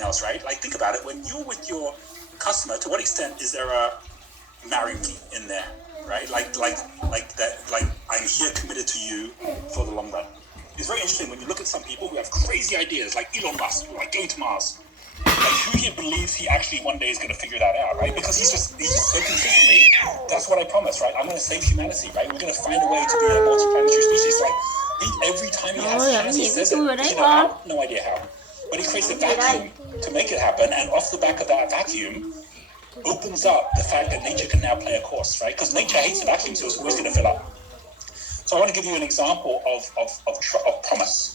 else, right? Like, think about it. When you're with your customer, to what extent is there a marry me in there, right? Like that. Like, I'm here committed to you for the long run. It's very interesting when you look at some people who have crazy ideas, like Elon Musk, who like going to Mars. Like, who he believes he actually one day is going to figure that out, right? Because he's just so consistently, that's what I promise, right? I'm going to save humanity, right? We're going to find a way to be a multi-planetary species. Like, every time he has a chance, he says it. Does he know how? No idea how. But he creates a vacuum to make it happen, and off the back of that vacuum, opens up the fact that nature can now play a course, right? Because nature hates a vacuum, so it's always going to fill up. So I want to give you an example of promise.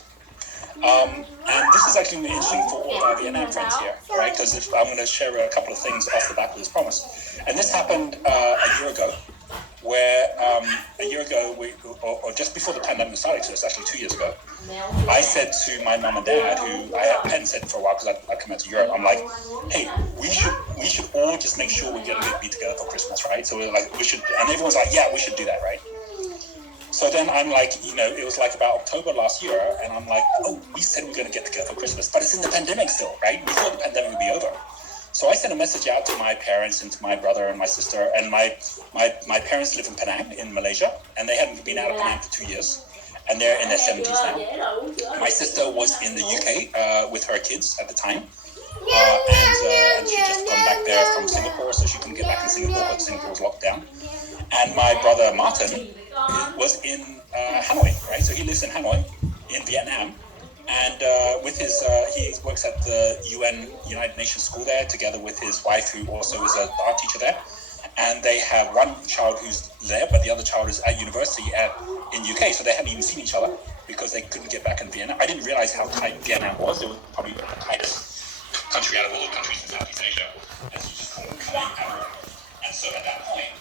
And this is actually interesting for all our Vietnam friends here, right? Because I'm going to share a couple of things off the back of this promise. And this happened a year ago, where or just before the pandemic started, so it's actually 2 years ago, I said to my mom and dad, who I hadn't said for a while because I come out to Europe, I'm like, hey, we should all just make sure we're going to be together for Christmas, right? So we're like, we should, and everyone's like, yeah, we should do that, right? So then I'm like, it was like about October last year, and I'm like, oh, we said we're going to get together for Christmas, but it's in the pandemic still, right? We thought the pandemic would be over. So I sent a message out to my parents and to my brother and my sister, and my parents live in Penang in Malaysia, and they hadn't been out of Penang for 2 years, and they're in their 70s now. My sister was in the UK with her kids at the time, and she'd just gone back there from Singapore, so she couldn't get back in Singapore because Singapore was locked down. And my brother Martin was in Hanoi, right? So he lives in Hanoi, in Vietnam, and he works at the United Nations school there, together with his wife, who also is an art teacher there. And they have one child who's there, but the other child is at university in UK. So they hadn't even seen each other because they couldn't get back in Vietnam. I didn't realize how tight Vietnam was. It was probably the tightest country out of all the countries in Southeast Asia. And so just coming out. And so at that point,